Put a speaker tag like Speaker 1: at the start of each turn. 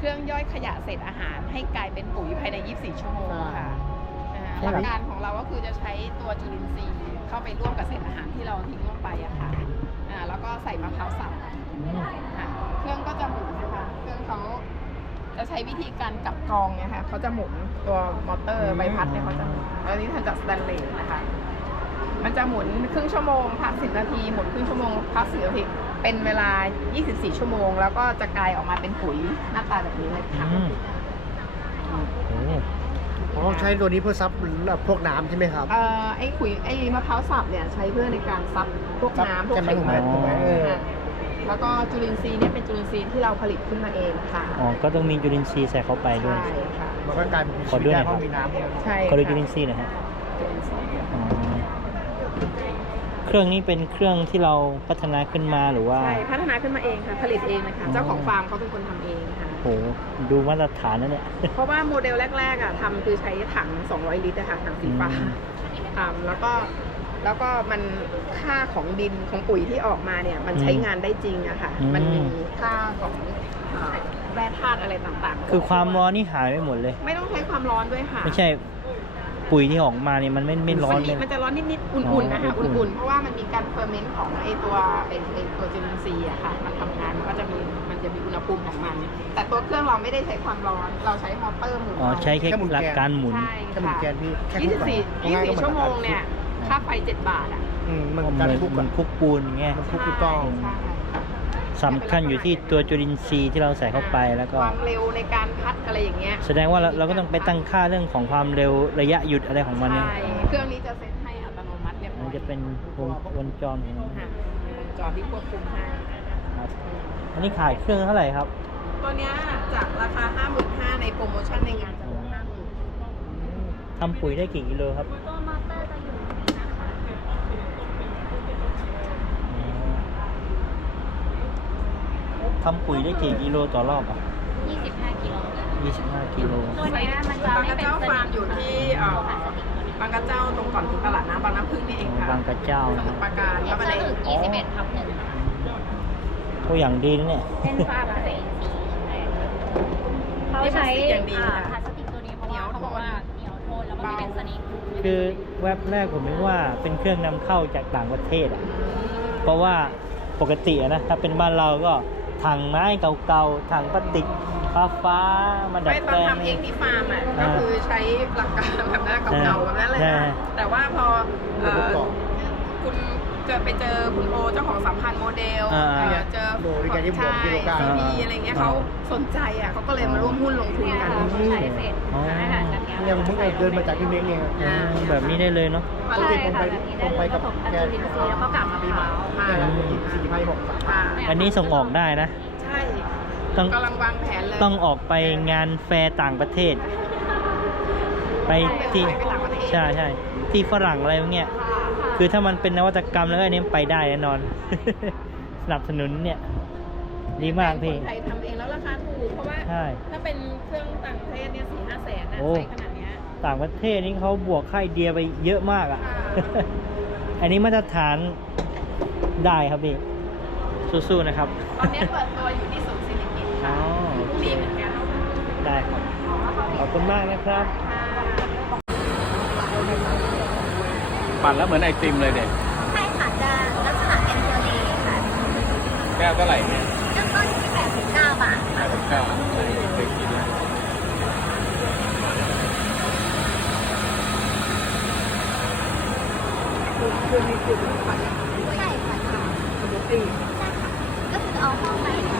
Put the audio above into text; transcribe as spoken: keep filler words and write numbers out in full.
Speaker 1: รื่องย่อยขยะเศษอาหารให้กลายเป็นปุ๋ยภายในยี่สิบสี่ชั่วโมงค่ะหลักการของเราก็คือจะใช้ตัวจุลินทรีย์เข้าไปร่วมกับเศษอาหารที่เราทิ้งลงไปอะค่ะแล้วก็ใส่มะพร้าวสับเครื่องก็จะหมุนนะคะเครื่องเขาจะใช้วิธีการกลับกรองเนี่ยค่ะเขาจะหมุนตัวมอเตอร์ใบพัดเนี่ยเขาจะหมุนแล้วนี้ทำจากสแตนเลสนะคะมันจะหมุนครึ่งชั่วโมงพักสิบนาทีหมุนครึ่งชั่วโมงพักสิบนาทีเป็นเวลายี่สิบสี่ชั่วโมงแล้วก็จะกลายออกมาเป็นปุ๋ยหน้าตาแบบนี้เลยค่ะ
Speaker 2: อ๋อใช้ตัวนี้เพื่อซับพวกน้ำใช่ไหมครับ
Speaker 1: เอ่อไอ้ขุยไอ้มะพร้าวสับเนี่ยใช้เพื่อในการซับพวกน้ำพวกไขมันแล้วก็จุลินทรีย์เนี่ยเป็นจุลินทรีย์ที่เราผลิตขึ้นมาเองค่ะ
Speaker 3: อ๋อก็ต้องมีจุลินทรีย์ใส่เข้าไปด้วย
Speaker 1: ใช่ค่ะ
Speaker 2: มันก็กลายเป็นชีวิตได้เพราะมีน้ำ
Speaker 1: ใช่
Speaker 3: ขอดูจุลินทรีย์หน่อยฮะเครื่องนี้เป็นเครื่องที่เราพัฒนาขึ้นมาหรือว่า
Speaker 1: ใช่พัฒนาขึ้นมาเองค่ะผลิตเองนะคะเจ้าของฟาร์มเขาเป็นคนทำเองค่ะ
Speaker 3: โหดูมาตรฐานนะเนี่ย
Speaker 1: เพราะว่าโมเดลแรกๆอ่ะทำคือใช้ถังสองร้อยลิตรนะคะถังสีฟ้าทำแล้วก็แล้วก็มันค่าของดินของปุ๋ยที่ออกมาเนี่ยมันใช้งานได้จริงอะค่ะมันมีค่าของแร่ธาตุอะไรต่างๆ
Speaker 3: คือความร้อนนี่หายไปหมดเลย
Speaker 1: ไม่ต้องใช้ความร้อนด้วยค่ะ
Speaker 3: ไม่ใช่ปุ๋ยที่ออกมาเนี่ยมันไม่ไม่ร้อนเลย
Speaker 1: มันจะร้อนนิดๆอุ่นๆนะคะอุ่นๆเพราะว่ามันมีการเฟอร์เมนต์ของไอตัวไอไอตัวจุลินทรีย์อะค่ะมันทำงานมันก็จะมีมันจะมีอุณหภูมิของมันแต่ตัวเครื่องเราไม่ได้ใช้ความร้อนเราใช้มอเตอร์หมุน
Speaker 3: อ๋อใช้แค่หลักการหมุน
Speaker 1: ใช่ค่ะยี่สิบสี่ยี่สิบสี่ชั่วโมงเนี่ยค่าไฟเจ็ดบาทอ่ะ
Speaker 3: มันการคุกมันคุกปูนอย่างเงี้ย
Speaker 2: มันคุกต้อง
Speaker 3: สำคัญอยู่ที่ตัวจุลินทรีย์ที่เราใส่เข้าไปแล้วก็
Speaker 1: ความเร็วในการพัดอะไรอย่างเงี้ย
Speaker 3: แสดงว่าเราเราก็ต้องไปตั้งค่าเรื่องของความเร็วระยะหยุดอะไรของมันเนี่ย
Speaker 1: เครื่องนี้จะเซตให้อัตโนมัติเรียบร้อย
Speaker 3: มันจะเป็นวงวงจรของมัน
Speaker 1: วงจรที่ควบคุมให้
Speaker 3: ครับอันนี้ขายเครื่องเท่าไหร่ครับ
Speaker 1: ตัวเนี้ยจากราคา ห้าหมื่นห้าพัน ในโปรโมชั่นในงานจะเหลือ ห้าหมื่น
Speaker 3: ทำปุ๋ยได้กี่กิโลครับทำปุ๋ยได้กี่กิโลต่อรอบอ่ะ
Speaker 4: ยี่สิบห้ากิโล
Speaker 3: ยี่สิบห้ากิโล
Speaker 4: ตัวนี้มันจะ
Speaker 1: บางกระเจ้าฟาร์มอยู่ที่บางกระเจ้าตรงก่อนถึงตลาดน้ำบางน้ำพึ่งนี่เองค่ะ
Speaker 3: บางกระเจ้า
Speaker 1: สมุทรปราการ
Speaker 4: แล้วก็เลยยี่สิบเอ็ดทับหนึ่ง
Speaker 3: ตัวอย่างดีนะเนี่ย
Speaker 4: เป็นฟาร์มเศษเขาใช้พลาสติกตัวนี้เพราะว่าเขาบอกว่าเหนียวทนแล้วก็ไม่เป็นสนิม
Speaker 3: คือแว็บแรกผมนึกว่าเป็นเครื่องนำเข้าจากต่างประเทศอ่ะเพราะว่าปกตินะถ้าเป็นบ้านเราก็ถังไม้เก่าๆถังพลาสติกฟ้าฟ้ามาดัดแปลง
Speaker 1: ทำเองที่ฟาร์มอ่ะก็คือใช้หลักการแบบนั้นเก่าๆแบบนั้นเลยค่ะแต่ว่าพอคุณจะไปเจอคุณโอเจ้าของสัมพันธ์โมเดลเจอใช่ซีพีอะไรเงี้ยเขาสนใจอ่ะเขาก็เลยมาร่วมหุ้นลงทุนกัน
Speaker 4: ใช้เศษอาหารแบบนี้
Speaker 2: ยังเพิ่งเดินมาจากที่เม้งเอง
Speaker 3: แบบนี้ได้เลยเนาะ
Speaker 4: ใช่ค่ะแบบนี้ได้เลยผสมกับจุลินทรีย์แล้วก็กากมะพร้าว
Speaker 2: สี่พันหก
Speaker 3: อันนี้ส่งออกได้นะ
Speaker 1: ใช่ต้องกำลังวางแผนเลย
Speaker 3: ต้องออกไปงานแฟร์ต่างประเทศไปที่ใช่ใช่ที่ฝรั่งอะไรพวกเนี้ยคือถ้ามันเป็นนวัตกรรมแล้วอันนี้ไปได้แน่นอนสนับสนุนเนี่ยดีมากพี่
Speaker 1: คนไทยทำเองแล้วราคาถูกเพราะว่าถ้าเป็นเครื่องต่างประเทศเนี่ยสี่ห้าแสนนะใช้ขนาดนี้
Speaker 3: ต่างประเทศนี่เขาบวกค่าไอเดียไปเยอะมากอ่ะอันนี้มาตรฐานได้ครับพี่สู้ๆนะครับ
Speaker 1: ตอนนี้เปิดตัวอยู่ที่ศูนย์ศิริกิติ์ค่ะดีเหมือนกัน
Speaker 3: ได้ครับขอบคุณมากนะครับ
Speaker 5: ปั่นแล้วเหมือนไอติมเลยเด็ก
Speaker 4: ใช่ค่ะจะลักษณะเป็นเจลลี่ค่ะ
Speaker 5: แก้วเท่าไหร่เนี่ย
Speaker 4: เริ่มต้นที่แปดสิบเก้าบาท
Speaker 5: แปดสิบเก้าเคยกินแล้ว
Speaker 1: คือมีคือปั่น
Speaker 4: ใช่ค่ะ
Speaker 1: สมูทตี้
Speaker 4: ใช่ค่ะก็คือเอาเข้าไป